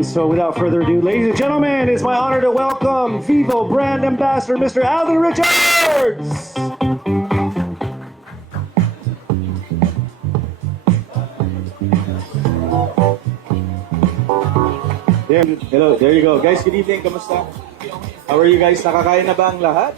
So without further ado, ladies and gentlemen, it's my honor to welcome Vivo brand ambassador, Mr. Alvin Richards. Hello, there you go. Guys, good evening. Kamusta? How are you guys? Nakakain na ba ang lahat?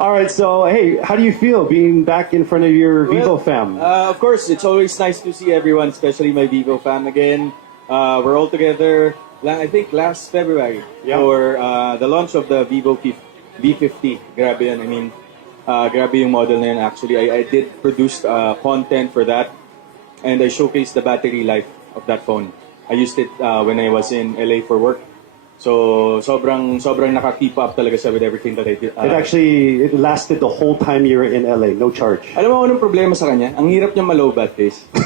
All right, so hey, how do you feel being back in front of your Vivo fam? Of course, it's always nice to see everyone, especially my Vivo fam again. We're all together, I think last February, for the launch of the Vivo V50. Grabe yan. I mean, grabe yung model na yan actually. I did produce content for that, and I showcased the battery life of that phone. I used it when I was in LA for work. So, sobrang naka-keep up talaga siya with everything that I did. It lasted the whole time you were in LA, no charge. Alam mo anong problema sa kanya? Ang hirap niya ma-lowbat, guys. So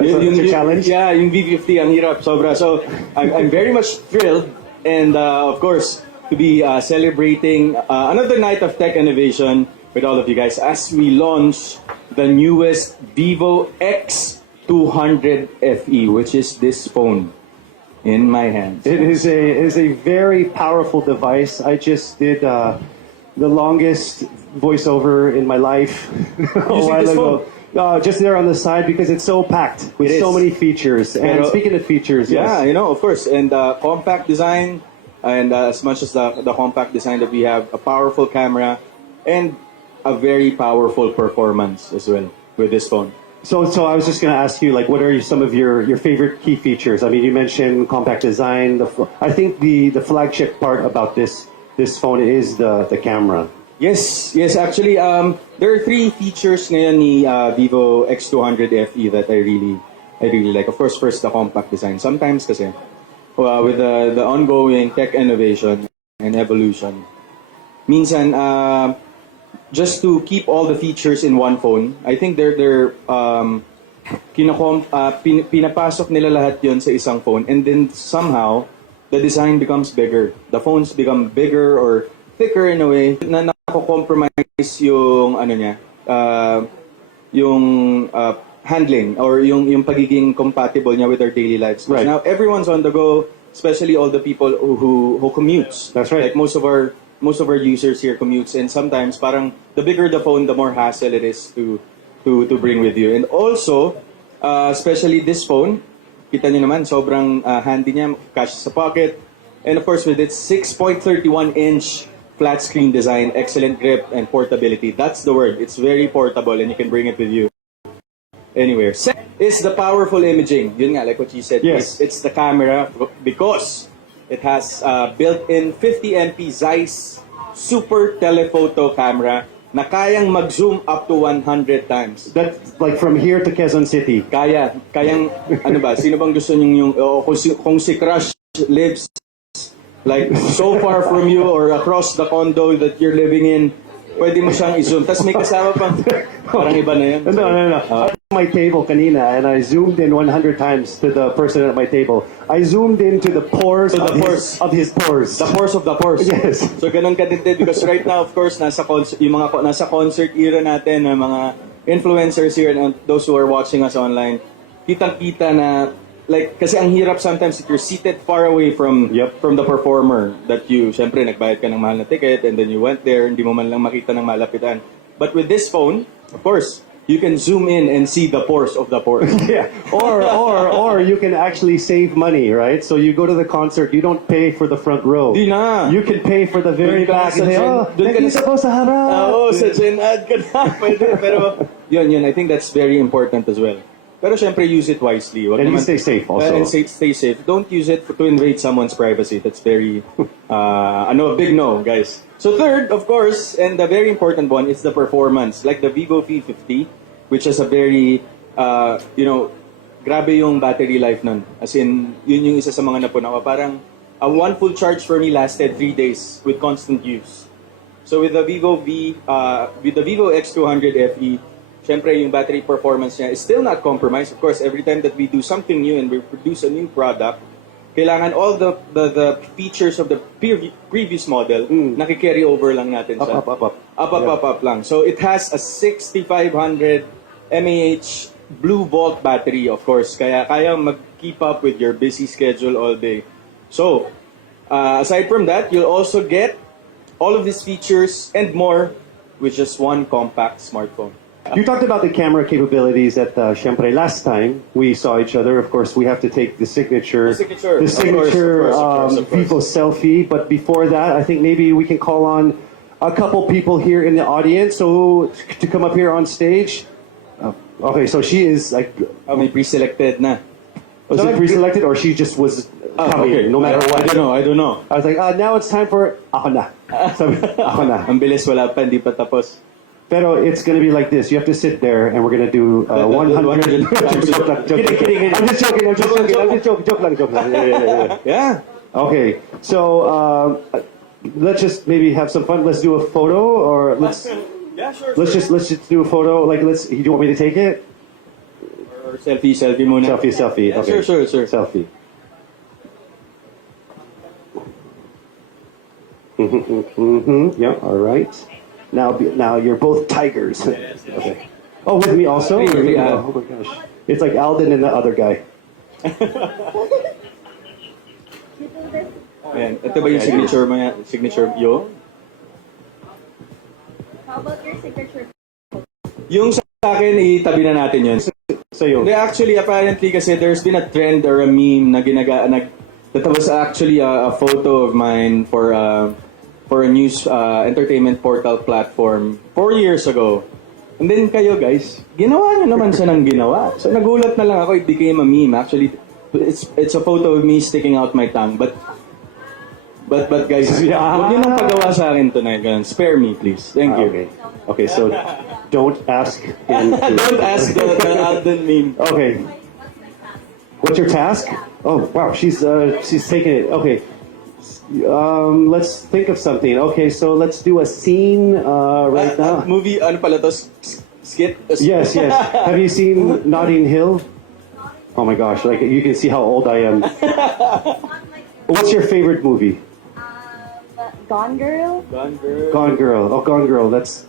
it's a challenge? Yeah, yung V50, ang hirap, sobra. So, I'm very much thrilled, and of course, to be celebrating another night of tech innovation with all of you guys as we launch the newest Vivo X200 FE, which is this phone in my hands. It is a very powerful device. I just did the longest voiceover in my life a while ago. Just there on the side because it's so packed with so many features. And speaking of features, yeah, you know, of course, and compact design, and as much as the compact design that we have, a powerful camera, and a very powerful performance as well with this phone. So I was just going to ask you, like, what are some of your favorite key features? I mean, you mentioned compact design. I think the flagship part about this phone is the camera. Yes, actually, there are three features ngayon ni Vivo X200 FE that I really like. Of course, first, the compact design. Sometimes kasi, with the ongoing tech innovation and evolution, minsan, just to keep all the features in one phone, I think pinapasok nila lahat yon sa isang phone, and then somehow the design becomes bigger. The phones become bigger or thicker in a way na nako-compromise yung ano niya, yung handling or yung pagiging compatible niya with our daily lives. Right. Now everyone's on the go, especially all the people who commutes. That's right. Like most of our users here commutes, and sometimes parang the bigger the phone, the more hassle it is to bring with you. And also, especially this phone, kita niyo naman, sobrang handy niya, cash sa pocket. And of course, with its 6.31-inch flat screen design, excellent grip, and portability. That's the word. It's very portable, and you can bring it with you anywhere. Second is the powerful imaging. Yun nga, like what you said. Yes. It's the camera because it has built-in 50MP Zeiss Super Telephoto camera na kayang mag-zoom up to 100 times. That's like from here to Quezon City. Kayang, ano ba, sino bang gusto nyo kung si Crush lives like so far from you or across the condo that you're living in, pwede mo siyang i-zoom. Tapos may kasama pang, parang iba na yun. No. I was at my table kanina and I zoomed in 100 times to the person at my table. I zoomed into the pores of his pores. The pores of the pores. Yes. So ganun kadintin because right now, of course, nasa concert era natin ng mga influencers here and those who are watching us online, kitang-kita na like kasi ang hirap sometimes if you're seated far away from the performer that you syempre nagbayad ka ng mahal na ticket and then you went there, hindi mo man lang makita ng malapitan. But with this phone, of course, you can zoom in and see the pores of the pores. Yeah. Or you can actually save money, right? So you go to the concert, you don't pay for the front row. Di na. You can pay for the very back. Nakita ko sa harap. Sa Gen Ad ka na. Pwede. Pero yun. I think that's very important as well. Pero syempre, use it wisely. And you stay safe also. And stay safe. Don't use it to invade someone's privacy. That's very, a big no, guys. So third, of course, and the very important one is the performance. Like the Vivo V50, which has a very, grabe yung battery life nun. As in, yun yung isa sa mga napuna ko. Parang, one full charge for me lasted 3 days with constant use. So with the Vivo X200 FE, syempre yung battery performance niya is still not compromised. Of course, every time that we do something new and we produce a new product, kailangan all the features of the previous model nakikarry over lang natin sa up lang. So it has a 6500 mAh Blue Volt battery, of course. Kaya mag-keep up with your busy schedule all day. So, aside from that, you'll also get all of these features and more with just one compact smartphone. You talked about the camera capabilities at Siempre last time we saw each other. Of course, we have to take the signature, The signature, of course. Vivo selfie. But before that, I think maybe we can call on a couple people here in the audience so to come up here on stage. Okay, so she is like, May pre-selected na. was it pre-selected or she just was coming no matter what? I don't know. I was like, now it's time for ako na. Sabi, ako na. Ang bilis, wala pa, hindi pa tapos. Pero it's gonna be like this. You have to sit there, and we're gonna do 100. Kidding. I'm just joking. Joke lang. Yeah. Okay, so let's just maybe have some fun. Let's do a photo, or let's Yeah, sure. let's just do a photo. Like, do you want me to take it? Or selfie muna. Selfie. Yeah, Okay. sure. Selfie. Yeah. All right. Now you're both tigers. Okay. Oh, with me also? Really, yeah. Oh my gosh. It's like Alden and the other guy. Ayan. Ito ba yung signature mo yan? Signature yo? How about your signature? Yung sa akin, itabi na natin yun. So you. Hindi, actually, apparently, kasi there's been a trend or a meme na that was actually a photo of mine for a news entertainment portal platform 4 years ago. And then kayo guys, ginawa nyo naman siya ng ginawa. So nagulat na lang ako, it became a meme. Actually, it's a photo of me sticking out my tongue. But guys, huwag nyo nang pagawa sa akin tonight. Ganun. Spare me, please. Thank you. Okay, so don't ask him to... Don't ask the Alden meme. Okay. What's your task? Oh, wow, she's taking it. Okay. Let's think of something. Okay, so let's do a scene right now. Movie, ano pala to? Skit? Yes. Have you seen Notting Hill? Oh my gosh, like you can see how old I am. What's your favorite movie? Gone Girl? Gone Girl. Gone Girl. Oh, Gone Girl. That's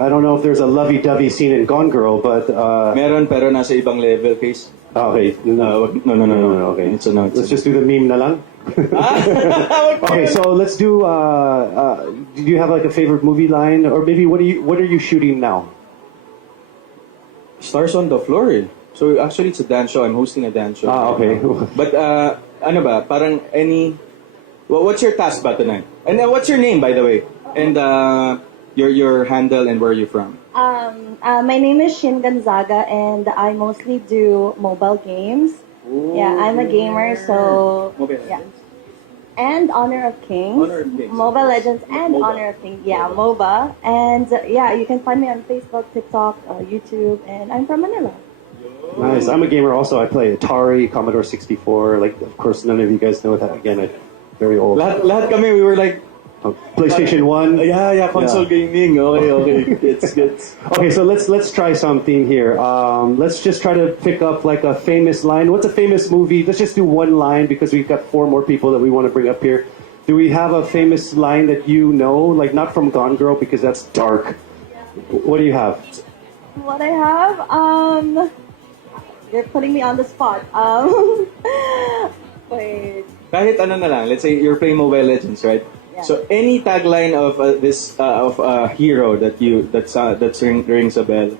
I don't know if there's a lovey-dovey scene in Gone Girl, but Meron, pero nasa ibang level, case. okay. No. Okay. It's a no. Let's just do the meme na lang. Okay, so let's do. Do you have like a favorite movie line, or maybe what are you shooting now? Stars on the Floor eh. So actually it's a dance show. I'm hosting a dance show. Okay. But ano ba? Parang what's your task ba tonight? And what's your name by the way? And your handle and where are you from? My name is Shin Gonzaga, and I mostly do mobile games. Yeah, I'm a gamer, so Mobile yeah. Legends? And Honor of Kings. Honor of Kings. Mobile Legends and MOBA. Honor of Kings. Yeah, MOBA. And yeah, you can find me on Facebook, TikTok, YouTube, and I'm from Manila. Nice. I'm a gamer also. I play Atari, Commodore 64. Like, of course, none of you guys know that. Again, I'm very old. Lahat kami, we were like, PlayStation 1. yeah, console gaming. Okay. Gets. Okay, so let's try something here. Let's just try to pick up like a famous line. What's a famous movie? Let's just do one line because we've got 4 more people that we want to bring up here. Do we have a famous line that you know? Like, not from Gone Girl because that's dark. What do you have? What I have, you're putting me on the spot. Wait. Kahit ano na lang. Let's say you're playing Mobile Legends, right? Yeah. So any tagline of of a hero that rings a bell.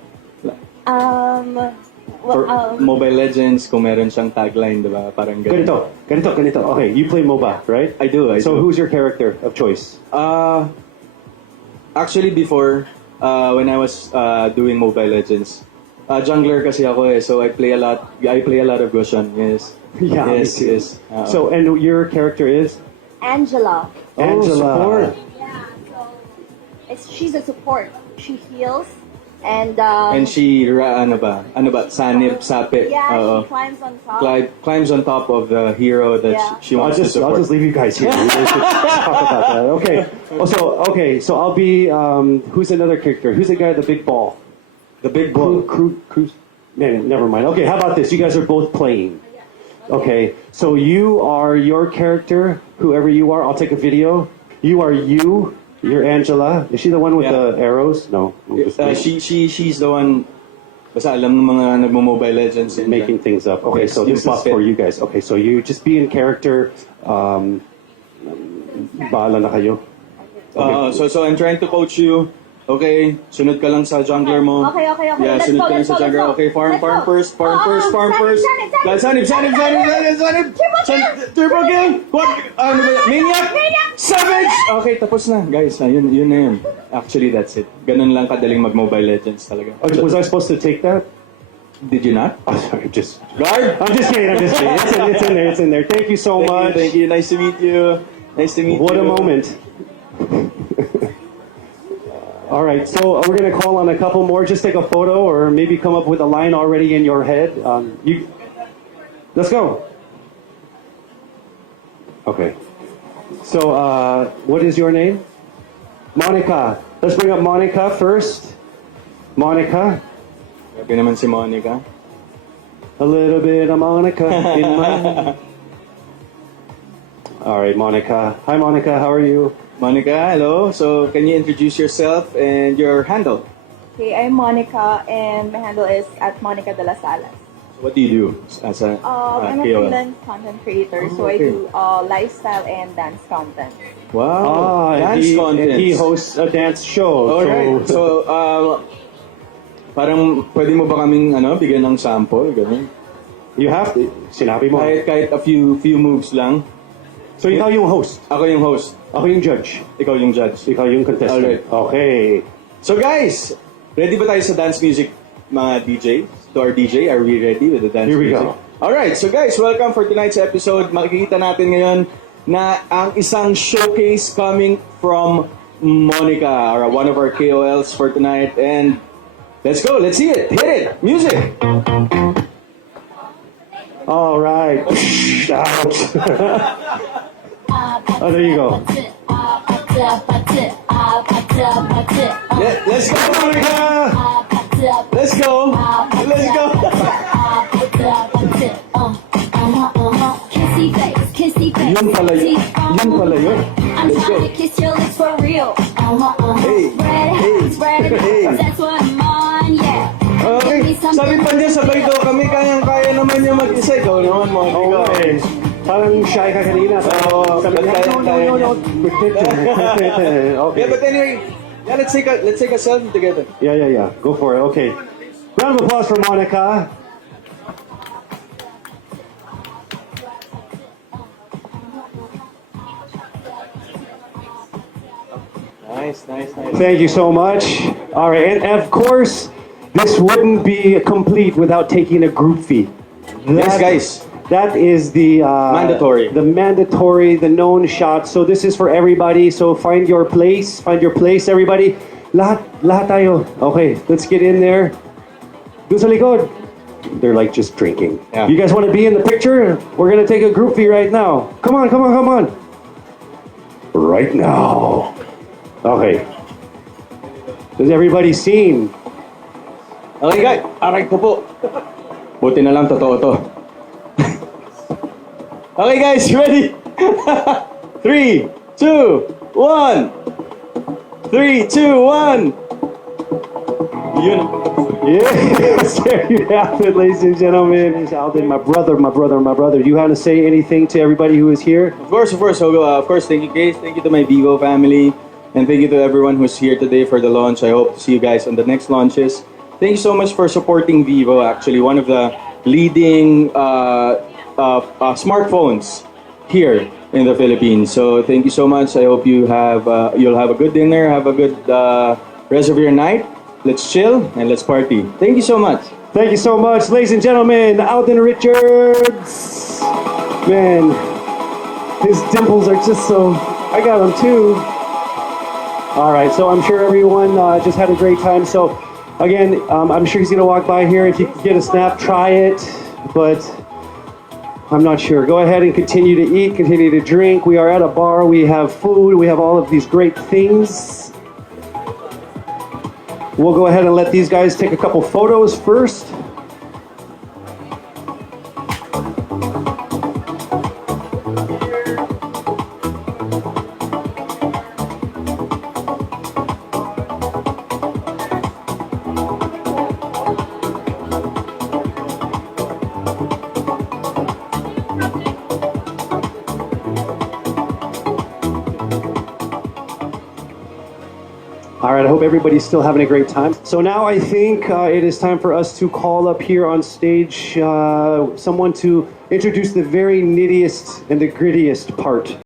For Mobile Legends, kung meron siyang tagline, di ba? Parang ganun. Ganito. Okay, you play MOBA, right? I do. So who's your character of choice? Actually, before, when I was doing Mobile Legends, jungler kasi ako eh, so I play a lot of Goshan, yes. Yeah, me yes, too. yes. So, and your character is? Angela. Angela. Support. Yeah, so she's a support. She heals and she, ano ba, sanib, sape. yeah, Oo. she climbs on top. Climbs on top of the hero that Yeah. she wants to I'll support. just leave you guys here. You guys should talk about that. Okay. So I'll be. Who's another character? Who's the guy with the big ball? The big ball. Cruz. Never mind. Okay, how about this? You guys are both playing. Okay, so you are your character, whoever you are. I'll take a video. You are you. You're Angela. Is she the one with Yeah. the arrows? No. She's the one Basta alam ng mga nagmo-Mobile Legends yan. Making things up. Okay, Yes, so yung this is puppet. for you guys. Okay, so you just be in character. Bahala na kayo. So I'm trying to coach you. Okay, sunod ka lang sa jungler mo. Okay. Yeah, Let's sunod go, ka lang let's sa go, jungler. let's go. Okay, farm Let's go. first. Farm first. Sanib. Sanib. Triple kill. What? Ano ba? Maniac. Savage. Okay, tapos na. Guys, yun na yun. Actually, that's it. Ganun lang kadaling mag-Mobile Legends talaga. Oh, was I supposed to take that? Did you not? Oh, sorry, just. Guard. I'm just kidding. It's in there. Thank you so much. Thank you. Nice to meet you. What a moment. All right, so we're going to call on a couple more. Just take a photo or maybe come up with a line already in your head. Let's go. Okay. So, what is your name? Monica. Let's bring up Monica first. Monica. Grabe naman si Monica. A little bit of Monica in my... All right, Monica. Hi, Monica. How are you? Monica, hello. So, can you introduce yourself and your handle? Okay, I'm Monica, and my handle is at Monica de las Salas. So what do you do as a I'm a KOL? freelance content creator, so I okay. do lifestyle and dance content. Wow, and dance content. he hosts a dance show. Alright, so parang pwede mo ba kaming bigyan ng sample, ganun? You have to. Sinabi mo. Kahit a few moves lang. So ikaw yung host. Ako yung host, Ako yung judge. ikaw yung judge. Ikaw yung contestant. Alright. Okay. So guys, ready ba tayo sa dance music, mga DJ? To our DJ, are we ready with the dance Here we music? go. Alright, so guys, welcome for tonight's episode. Makikita natin ngayon na ang isang showcase coming from Monica, or one of our KOLs for tonight. And let's go, let's see it. Hit it, music. All right. Ouch. Oh, there you go. Let's go, Monica. Let's go. Let's go. Yun pala yun. Yun pala yun. I'm trying to kiss your lips for real. Hey, Red hands, red hey. hands, that's what I'm on, yeah. Okay, sabi pa niya, sabay daw kami, kayang-kaya naman niya mag-isa. Ikaw naman, Monica. Okay. Parang shy ka kanina. Oo, Sabi but niya, kaya no. Okay. Yeah, but anyway, let's take a selfie together. Yeah. Go for it. Okay. Round of applause for Monica. Nice. Thank you so much. All right, and of course, this wouldn't be complete without taking a group fee. Yes, guys. That is the Mandatory. the known shot. So this is for everybody. So find your place, everybody. Lahat tayo. Okay, let's get in there. Dun sa likod. They're like just drinking. Yeah. You guys want to be in the picture? We're gonna take a group fee right now. Come on. Right now. Okay. Does everybody seen? Okay, guys. Aray ko po. Buti na lang, totoo to. Okay, guys, ready? 3, 2, 1. 3, 2, 1. Yun. Yes, there you have it, ladies and gentlemen. It's Alvin, my brother. You want to say anything to everybody who is here? Of course. So, of course, thank you, guys. Thank you to my Vivo family. And thank you to everyone who's here today for the launch. I hope to see you guys on the next launches. Thank you so much for supporting Vivo, actually, one of the leading smartphones here in the Philippines. So thank you so much. I hope you'll have a good dinner, have a good rest of your night. Let's chill and let's party. Thank you so much. Thank you so much, ladies and gentlemen. Alden Richards. Man, his dimples are just so... I got them too. All right, so I'm sure everyone just had a great time. So again, I'm sure he's going to walk by here. If you can get a snap, try it. But I'm not sure. Go ahead and continue to eat, continue to drink. We are at a bar. We have food. We have all of these great things. We'll go ahead and let these guys take a couple photos first. All right, I hope everybody's still having a great time. So now I think it is time for us to call up here on stage someone to introduce the very nittiest and the grittiest part